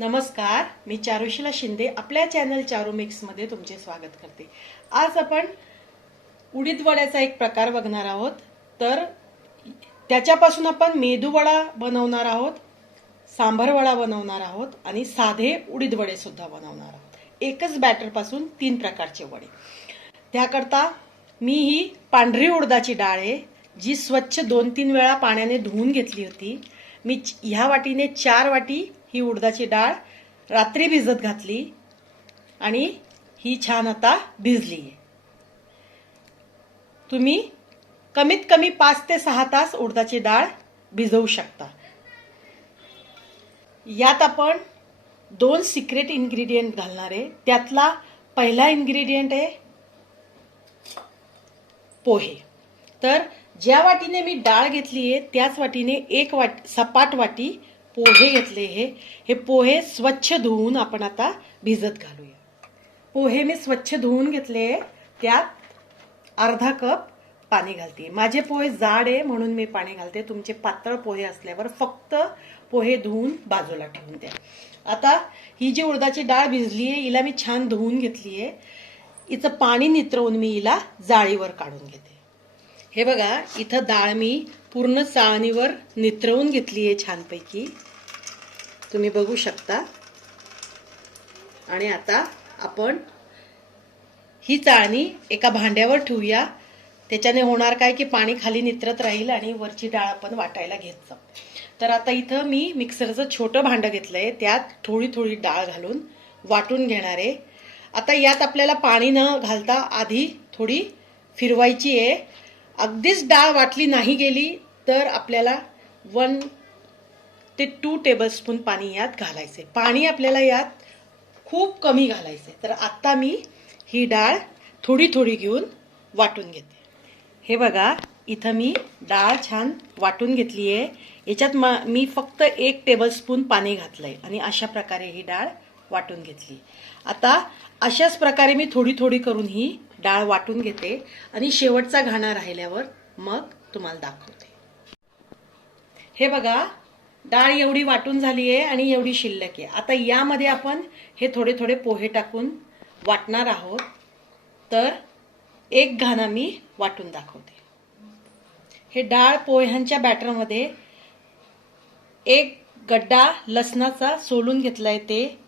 नमस्कार, मी चारुशीला शिंदे आपल्या channel Charu mix मध्ये तुमचे स्वागत करते। आज आपण उडीद वड्याचा एक प्रकार बघणार आहोत। तर त्याच्यापासून आपण मेदू वडा बनवणार आहोत, सांबार वडा बनवणार आहोत आणि साधे उडीद वडे सुद्धा बनवणार आहोत। एकच बॅटर पासून 3 प्रकारचे वडे। त्याकरता मी ही पांढरी उडदाची डाळ आहे, जी स्वच्छ 2-3 वेळा पाण्याने धुवून घेतली होती। मी ह्या वाटीने 4 वाटी ही उडदाची डाळ रात्री भिजत घातली आणि ही छान आता भिजली आहे। तुम्ही कमीत कमी 5 ते 6 तास उडदाची डाळ भिजवू शकता। यात आपण 2 सिक्रेट इन्ग्रेडियंट घालणार आहे। त्यातला पहिला इन्ग्रेडियंट आहे पोहे। तर ज्या वाटीने मी डाळ घेतली आहे त्याच वाटीने एक सपाट वाटी पोहे घेतले। हे पोहे स्वच्छ धुवून आपण आता भिजत घालूया। पोहे मी स्वच्छ धुवून घेतले, त्यात अर्धा कप पाणी घालते। माझे पोहे जाड आहे म्हणून मी पाणी घालते। तुमचे पातळ पोहे असल्यावर फक्त पोहे धुवून बाजूला ठेवून द्या। आता ही जी उडदाची डाळ भिजली आहे हिला मी छान धुवून घेतली आहे। हिचं पाणी नितरवून मी हिला जाळीवर काढून घेते। हे बघा, इथं डाळ मी पूर्ण चाळणीवर नितरवून घेतली आहे छानपैकी, तुम्ही बघू शकता। आणि आता आपण ही चाळणी एका भांड्यावर ठेवूया। त्याच्याने होणार काय की पाणी खाली नितरत राहील आणि वरची डाळ आपण वाटायला घेत जाऊ। तर आता इथं मी मिक्सरचं छोटं भांडं घेतलंय, त्यात थोडी थोडी डाळ घालून वाटून घेणार आहे। आता यात आपल्याला पाणी न घालता आधी थोडी फिरवायची आहे। अगदीच डाळ वाटली नाही गेली तर आपल्याला 1 ते 2 टेबलस्पून पाणी यात घालायचे। पाणी आपल्याला यात खूप कमी घालायचे। तर आता मी ही डाळ थोडी थोडी घेऊन वाटून घेते। हे बघा, इथं मी डाळ छान वाटून घेतली आहे। याच्यात मी फक्त 1 टेबलस्पून पाणी घातलंय आणि अशा प्रकारे ही डाळ वाटून घेतली। आता अशाच प्रकारे मी थोडी थोडी करून ही डाळ वाटून घेते आणि शेवटचा घाणा राहिल्यावर मग तुम्हाला दाखवते। हे बघा, डाळ एवढी वाटून झाली आहे आणि एवढी शिल्लक आहे। आता यामध्ये आपण हे थोडे थोडे पोहे टाकून वाटणार आहोत। तर एक घाणा मी वाटून दाखवते। हे डाळ पोह्यांच्या बॅटरमध्ये 1 गड्डा लसणाचा सोलून घेतलाय, ते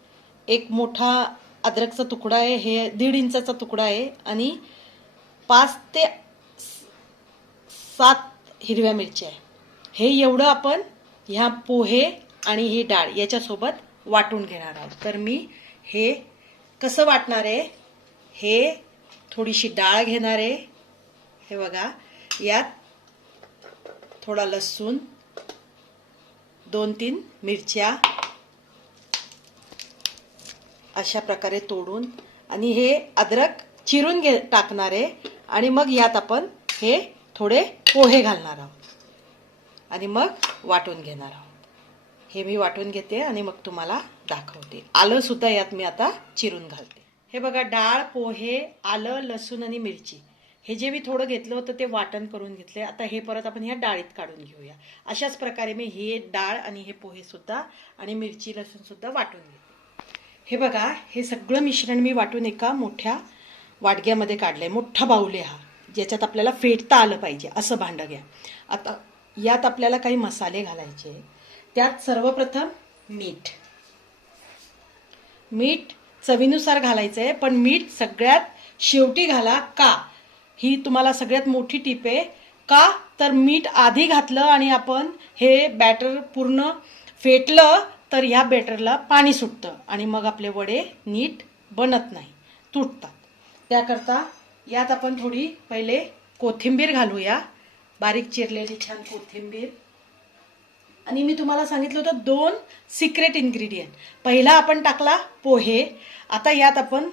1 मोठा अद्रकचा तुकडा आहे, हे 1.5 इंचाचा तुकडा आहे आणि 5 ते 7 हिरव्या मिरच्या आहे। हे एवढं आपण ह्या पोहे आणि ही डाळ याच्यासोबत वाटून घेणार आहोत। तर मी हे कसं वाटणार आहे, हे थोडीशी डाळ घेणार आहे। हे बघा, यात थोडा लसूण, 2-3 मिरच्या अशा प्रकारे तोडून आणि हे अद्रक चिरून टाकणार आहे। आणि मग यात आपण हे थोडे पोहे घालणार आहोत आणि मग वाटून घेणार आहोत। हे मी वाटून घेते आणि मग तुम्हाला दाखवते। आलं सुद्धा यात मी आता चिरून घालते। हे बघा, डाळ, पोहे, आलं, लसूण आणि मिरची हे जे मी थोडं घेतलं होतं ते वाटण करून घेतले। आता हे परत आपण ह्या डाळीत काढून घेऊया। अशाच प्रकारे मी हे डाळ आणि हे पोहे सुद्धा आणि मिरची, लसूण सुद्धा वाटून घेते। हे बघा, हे सगळं मिश्रण मी वाटून एका मोठ्या वाडग्यामध्ये काढलंय। मोठा बाऊल आहे हा, ज्याच्यात आपल्याला फेटता आलं पाहिजे असं भांडं घ्या। आता यात आपल्याला काही मसाले घालायचे। त्यात सर्वप्रथम मीठ चवीनुसार घालायचंय, पण मीठ सगळ्यात शेवटी घाला। का, ही तुम्हाला सगळ्यात मोठी टिप आहे। का तर मीठ आधी घातलं आणि आपण हे बॅटर पूर्ण फेटलं तर ह्या बॅटरला पाणी सुटतं आणि मग आपले वडे नीट बनत नाही, तुटतात। त्याकरता यात आपण थोडी पहिले कोथिंबीर घालूया, बारीक चिरलेली छान कोथिंबीर। आणि मी तुम्हाला सांगितलं होतं 2 सिक्रेट इन्ग्रेडियंट। पहिला आपण टाकला पोहे। आता यात आपण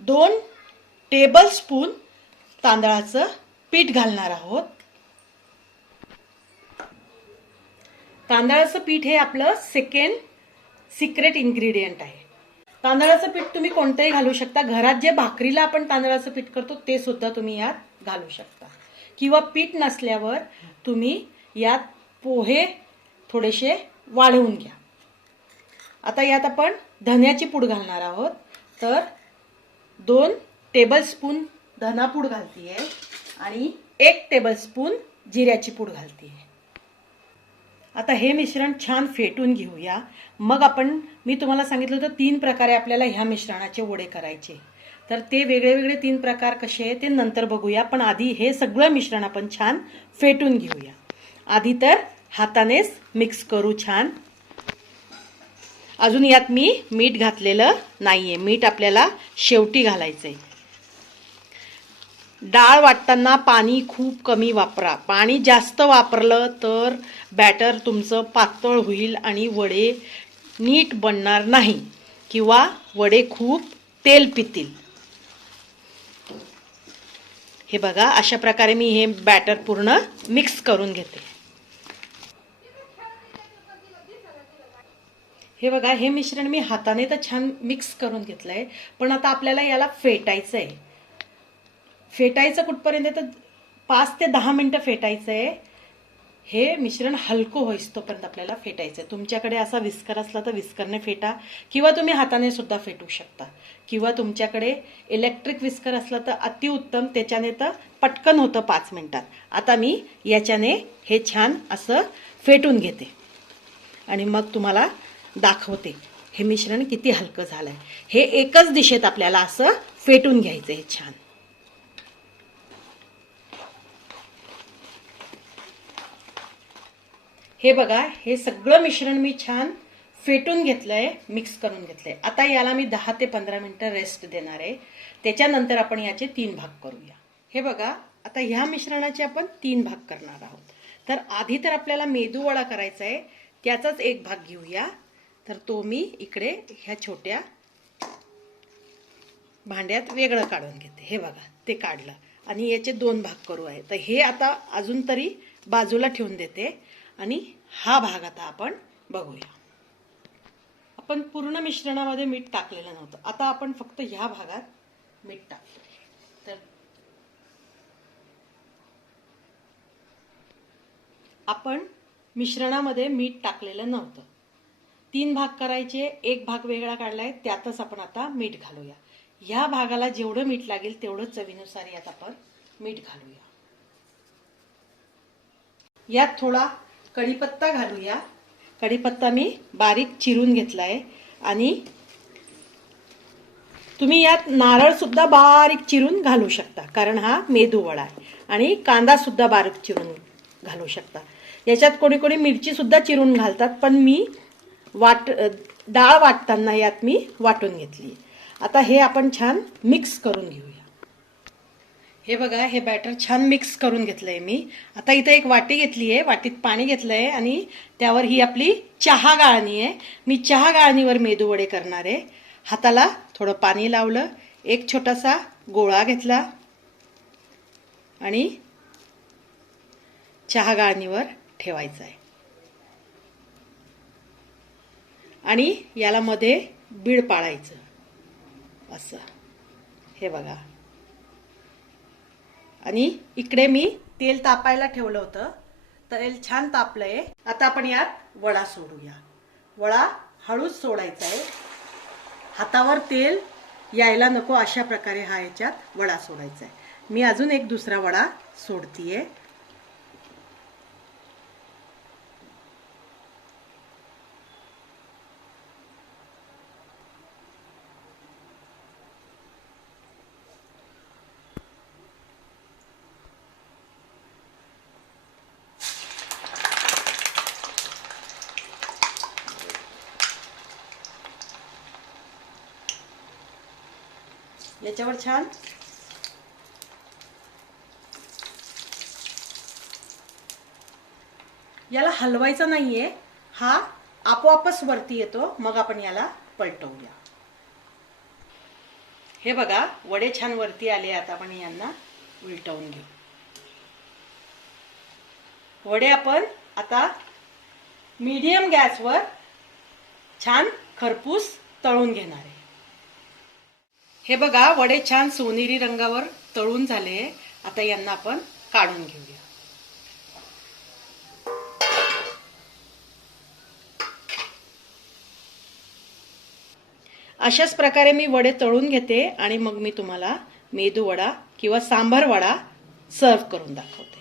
2 टेबलस्पून तांदळाचं पीठ घालणार आहोत। तांदळाचं पीठ हे आपलं सेकंड सिक्रेट इन्ग्रेडियंट आहे। तांदळाचं पीठ तुम्ही कोणतंही घालू शकता। घरात जे भाकरीला आपण तांदळाचं पीठ करतो ते सुद्धा तुम्ही यात घालू शकता, किंवा पीठ नसल्यावर तुम्ही यात पोहे थोडेसे वाढवून घ्या। आता यात आपण धन्याची पूड घालणार आहोत. तर 2 टेबलस्पून धनापूड घालतीये आणि 1 टेबलस्पून जिऱ्याची पूड घालतीये. आता हे मिश्रण छान फेटून घेऊया. मग मी तुम्हाला सांगितलं होतं 3 प्रकारे आपल्याला ह्या मिश्रणाचे वडे करायचे. तर ते वेगळे वेगळे 3 प्रकार कसे आहे ते नंतर बघूया. पण आधी हे सगळं मिश्रण आपण छान फेटून घेऊया. आधी तर हातानेच मिक्स करू छान. अजून यात मी मीठ घातलेलं नाहीये. मीठ आपल्याला शेवटी घालायचंय. डाळ वाटताना पाणी खूप कमी वापरा. पाणी जास्त वापरलं तर बॅटर तुमचं पातळ होईल आणि वडे नीट बनणार नाही किंवा वडे खूप तेल पितील. हे बघा, अशा प्रकारे मी हे बॅटर पूर्ण मिक्स करून घेते. हे बघा, हे मिश्रण मी हाताने तर छान मिक्स करून घेतलंय. पण आता आपल्याला याला फेटायचंय. फेटायचं कुठपर्यंत तर 5 ते 10 मिनिटं फेटायचंय. हे मिश्रण हलकं होईस तोपर्यंत आपल्याला फेटायचंय. तुमच्याकडे असा विस्कर असला तर विस्करने फेटा किंवा तुम्ही हाताने सुद्धा फेटू शकता. किंवा तुमच्याकडे इलेक्ट्रिक विस्कर असलं तर अतिउत्तम. त्याच्याने तर पटकन होतं 5 मिनिटात. आता मी याच्याने हे छान असं फेटून घेते आणि मग तुम्हाला दाखवते हे मिश्रण किती हलकं झालंय. हे एकच दिशेत आपल्याला असं फेटून घ्यायचं हे छान. हे बघा, हे सगळं मिश्रण मी छान फेटून घेतलंय, मिक्स करून घेतलंय. आता याला मी 10 ते 15 मिनिटं रेस्ट देणार आहे. त्याच्यानंतर आपण याचे 3 भाग करूया. हे बघा, आता ह्या मिश्रणाचे आपण 3 भाग करणार आहोत. तर आधी तर आपल्याला मेदू वडा करायचा आहे. त्याचाच एक भाग घेऊया. तर तो मी इकडे ह्या छोट्या भांड्यात वेगळं काढून घेते. हे बघा, ते काढलं आणि याचे 2 भाग करू आहे. तर हे आता अजून तरी बाजूला ठेवून देते आणि हा भाग आता आपण बघूया. आपण पूर्ण मिश्रणामध्ये मीठ टाकलेलं नव्हतं. आता आपण फक्त ह्या भागात मीठ टाकतो. तर आपण मिश्रणामध्ये मीठ टाकलेलं नव्हतं. 3 भाग करायचे, एक भाग वेगळा काढलाय, त्यातच आपण आता मीठ घालूया. ह्या भागाला जेवढं मीठ लागेल तेवढं चवीनुसार यात आपण मीठ घालूया. यात थोडा कढीपत्ता घालूया. कढीपत्ता मी बारीक चिरून घेतलाय आणि तुम्ही यात नारळ सुद्धा बारीक चिरून घालू शकता, कारण हा मेदू वडा आहे. आणि कांदा सुद्धा बारीक चिरून घालू शकता. याच्यात कोणी कोणी मिरची सुद्धा चिरून घालतात, पण मी डाळ वाटताना यात मी वाटून घेतली. आता हे आपण छान मिक्स करून घेऊया. हे बघा, हे बॅटर छान मिक्स करून घेतलंय मी. आता इथे एक वाटी घेतली आहे. वाटीत पाणी घेतलंय आणि त्यावर ही आपली चहा गाळणी आहे. मी चहा गाळणीवर मेदू वडे करणार आहे. हाताला थोडं पाणी लावलं, एक छोटासा गोळा घेतला आणि चहा गाळणीवर ठेवायचा आहे. आणि याला मध्ये बीड पाडायचं असं. हे बघा, आणि इकडे मी तेल तापायला ठेवलं होतं. तेल छान तापलंय. आता आपण यात वडा सोडूया. वडा हळूच सोडायचा आहे. हातावर तेल यायला नको अशा प्रकारे हा याच्यात वडा सोडायचा आहे. मी अजून एक दुसरा वडा सोडतीये. याच्यावर छान याला हलवायचा नाहीये. हा आपोआपच वरती येतो. मग आपण याला पलटवूया. हे बघा, वडे छान वरती आले. आता आपण यांना उलटवून घेऊ. वडे आपण आता मीडियम गॅसवर छान खरपूस तळून घेणार आहे. हे बघा, वडे छान सोनेरी रंगावर तळून झाले. आता यांना आपण काढून घेऊया. अशाच प्रकारे मी वडे तळून घेते आणि मग मी तुम्हाला मेदू वडा किंवा सांबार वडा सर्व करून दाखवते.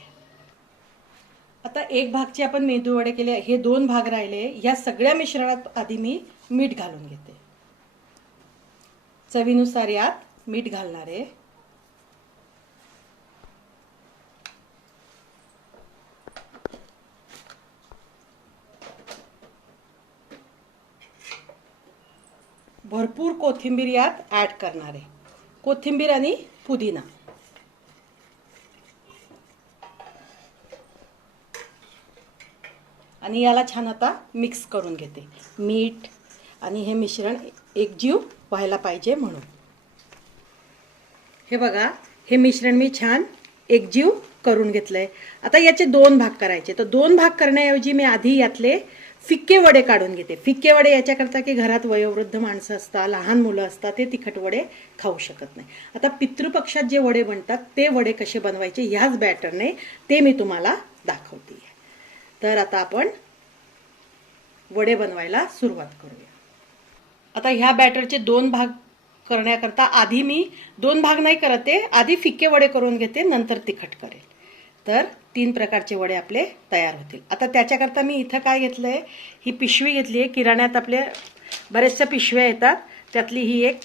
आता एक भागचे आपण मेदू वडे केले, हे 2 भाग राहिले. या सगळ्या मिश्रणात आधी मी मीठ घालून घेते. चवीनुसार यात मीठ घालणार आहे. भरपूर कोथिंबीर यात ऍड करणार आहे. कोथिंबीर आणि पुदिना. आणि याला छान आता मिक्स करून घेते. मीठ आणि हे मिश्रण एकजीव व्हायला पाहिजे म्हणून. हे बघा, हे मिश्रण मी छान एकजीव करून घेतलंय. आता याचे 2 भाग करायचे. तर 2 भाग करण्याऐवजी मी आधी यातले फिक्के वडे काढून घेते. फिक्के वडे याच्याकरता की घरात वयोवृद्ध माणसं असतात, लहान मुलं असतात, ते तिखट वडे खाऊ शकत नाही. आता पितृपक्षात जे वडे बनतात ते वडे कसे बनवायचे ह्याच बॅटरने ते मी तुम्हाला दाखवते. तर आता आपण वडे बनवायला सुरुवात करूया. आता ह्या बॅटरचे 2 भाग करण्याकरता आधी मी 2 भाग नाही करत आहे. आधी फिक्के वडे करून घेते, नंतर तिखट करेल. तर 3 प्रकारचे वडे आपले तयार होतील. आता त्याच्याकरता मी इथं काय घेतलंय, ही पिशवी घेतली आहे. किराण्यात आपले बरेचशा पिशव्या येतात, त्यातली ही एक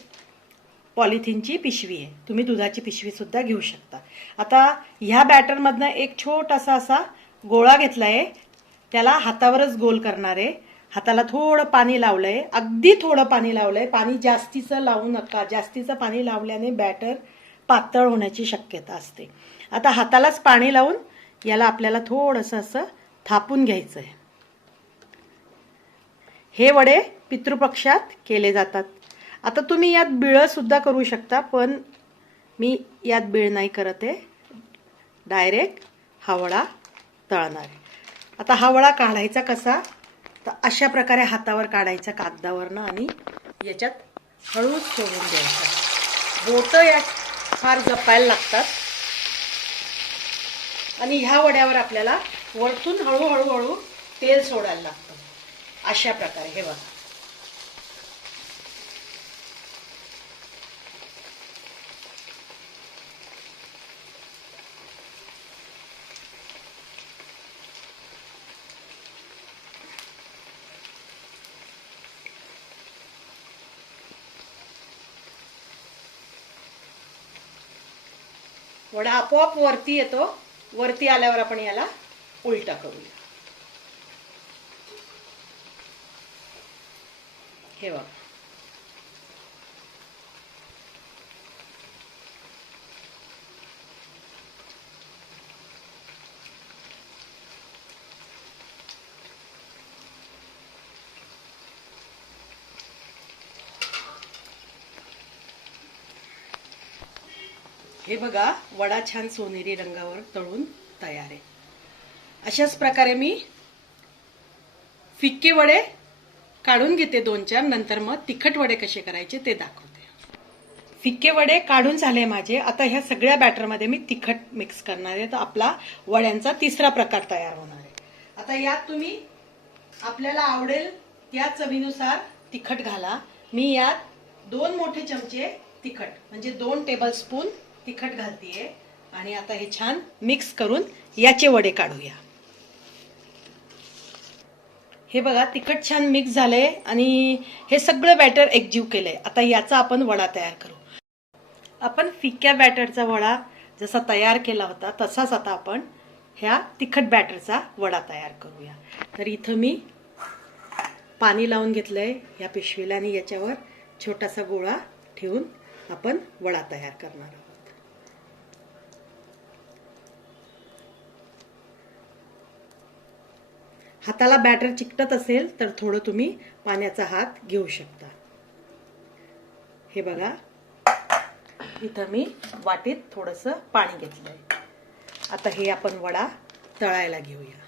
पॉलिथिनची पिशवी आहे. तुम्ही दुधाची पिशवी सुद्धा घेऊ शकता. आता ह्या बॅटरमधनं एक छोटासा असा गोळा घेतलाय. त्याला हातावरच गोल करणार आहे. हाताला थोडं पाणी लावलंय, अगदी थोडं पाणी लावलंय. पाणी जास्तीचं लावू नका. जास्तीचं पाणी लावल्याने बॅटर पातळ होण्याची शक्यता असते. आता हातालाच पाणी लावून याला आपल्याला थोडंसं असं थापून घ्यायचं आहे. हे वडे पितृपक्षात केले जातात. आता तुम्ही यात बिळं सुद्धा करू शकता, पण मी यात बीळ नाही करत आहे. डायरेक्ट हा वडा तळणार आहे. आता हा वडा काढायचा कसा, तर अशा प्रकारे हातावर काढायचा कागदावरनं आणि याच्यात हळूच सोडून द्यायचा. बोटं यात फार जपायला लागतात. आणि ह्या वड्यावर आपल्याला वरतून हळूहळू तेल सोडायला लागतं. अशा प्रकारे हे बघा. वडा आपोआप वरती येतो. वरती आल्यावर आपण याला उलटा करूया. हे बघा. हे बघा, वडा छान सोनेरी रंगावर तळून तयार आहे. अशाच प्रकारे मी फिक्के वडे काढून घेते 2-4. नंतर मग तिखट वडे कसे करायचे ते दाखवते. फिक्के वडे काढून झाले माझे. आता ह्या सगळ्या बॅटरमध्ये मी तिखट मिक्स करणार आहे. तर आपला वड्यांचा 3रा प्रकार तयार होणार आहे. आता यात तुम्ही आपल्याला आवडेल त्या चवीनुसार तिखट घाला. मी यात 2 मोठे चमचे तिखट म्हणजे 2 टेबलस्पून तिखट घालतीये. आणि आता हे छान मिक्स करून याचे वडे काढूया. हे बघा, तिखट छान मिक्स झालंय आणि हे सगळं बॅटर एकजीव केलंय. आता याचा आपण वडा तयार करू. आपण फिक्या बॅटरचा वडा जसा तयार केला होता तसाच आता आपण ह्या तिखट बॅटरचा वडा तयार करूया. तर इथं मी पाणी लावून घेतलंय या पिशवीला आणि याच्यावर छोटासा गोळा ठेवून आपण वडा तयार करणार आहोत. हाताला बॅटर चिकटत असेल तर थोडं तुम्ही पाण्याचा हात घेऊ शकता. हे बघा, इथं मी वाटीत थोडंसं पाणी घेतलंय. आता हे आपण वडा तळायला घेऊया.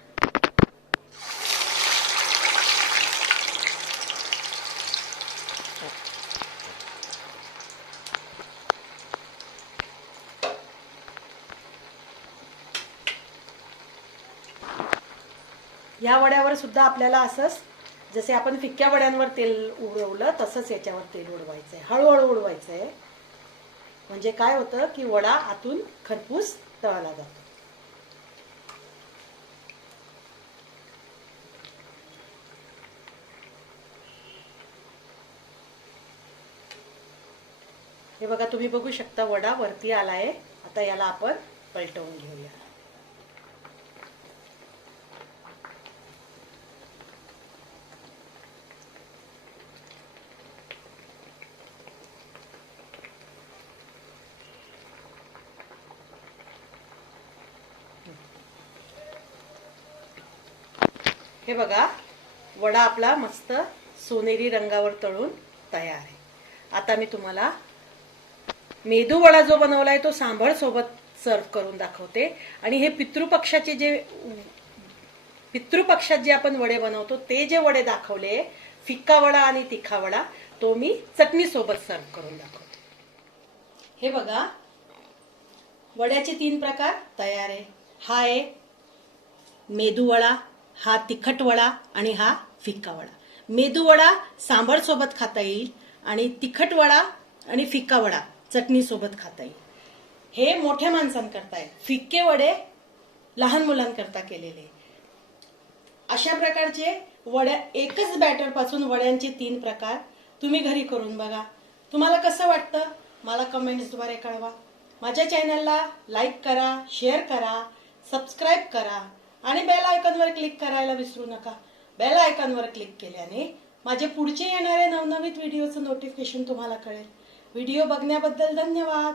या वड्यावर सुद्धा आपल्याला असंच जसे आपण फिक्क्या वड्यांवर तेल उडवलं तसंच याच्यावर तेल उडवायचंय, हळूहळू उडवायचंय. म्हणजे काय होतं की वडा आतून खरपूस तळला जातो. हे बघा, तुम्ही बघू शकता वडा वरती आलाय. आता याला आपण पलटवून घेऊया. हे बघा, वडा आपला मस्त सोनेरी रंगावर तळून तयार आहे. आता मी तुम्हाला मेदू वडा जो बनवलाय तो सांभळ सोबत सर्व करून दाखवते. आणि हे पितृपक्षाचे पितृपक्षात जे आपण वडे बनवतो ते जे वडे दाखवले, फिक्का वडा आणि तिखा वडा, तो मी चटणी सोबत सर्व करून दाखवते. हे बघा, वड्याचे 3 प्रकार तयार आहे. हा आहे मेदू वडा, हा तिखट वडा आणि हा फिक्का वडा. मेदू वडा सांबर सोबत खाता येईल आणि तिखट वडा आणि फिक्का वडा चटणी सोबत खाता येईल. हे मोठ्या माणसांकरता आहे. फिक्के वडे लहान मुलांकरता केलेले. अशा प्रकारचे वड्या, एकच बॅटर पासून वड्यांचे 3 प्रकार तुम्ही घरी करून बघा. तुम्हाला कसं वाटतं मला कमेंट्सद्वारे कळवा. माझ्या चॅनलला लाईक करा, शेअर करा, सबस्क्राईब करा आणि बेल आयकॉनवर क्लिक करायला विसरू नका. बेल आयकॉनवर क्लिक केल्याने माझे पुढचे येणारे नवनवीन व्हिडिओचं नोटिफिकेशन तुम्हाला कळेल. व्हिडिओ बघण्याबद्दल धन्यवाद.